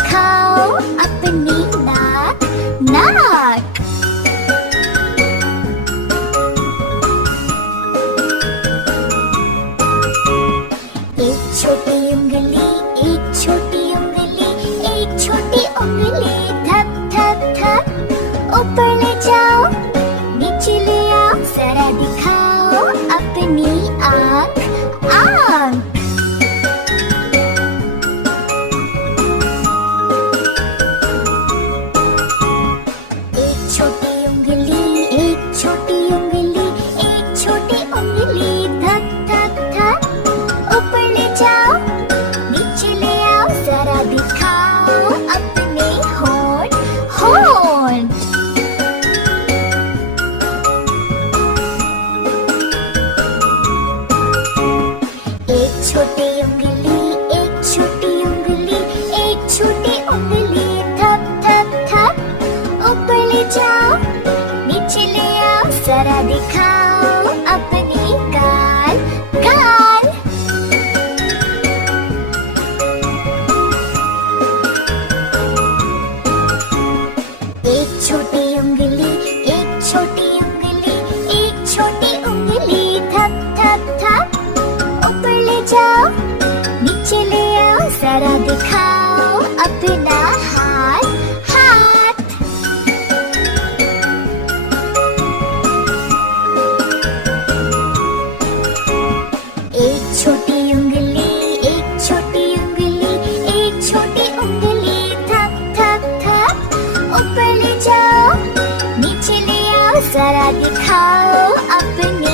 दिखाओ अपनी नाक नाक। एक छोटी उंगली, एक छोटी उंगली, एक छोटी उंगली, थप थप थप। ऊपर ले जाओ, नीचे ले आओ, जरा दिखाओ अपनी आँख आँख। एक छोटी उंगली, एक छोटी उंगली, एक छोटी उंगली, थप थप थप। ऊपर ले जाओ, नीचे ले आओ, जरा दिखाओ अपने होंठ होंठ। एक छोटी उंगली, एक छोटी उंगली, एक छोटी उंगली, थप थप थप। ऊपर ले जाओ, नीचे ले आओ, जरा दिखाओ अपनी गाल गाल। एक छोटी उंगली, एक छोटी उंगली, एक छोटी उंगली, थप थप थप। ऊपर ले जाओ, नीचे ले आओ, जरा दिखाओ अपना हाथ हाथ। एक छोटी उंगली, एक छोटी उंगली, एक छोटी उंगली, थप थप थप। ऊपर ले जाओ, नीचे ले आओ, जरा दिखाओ अपने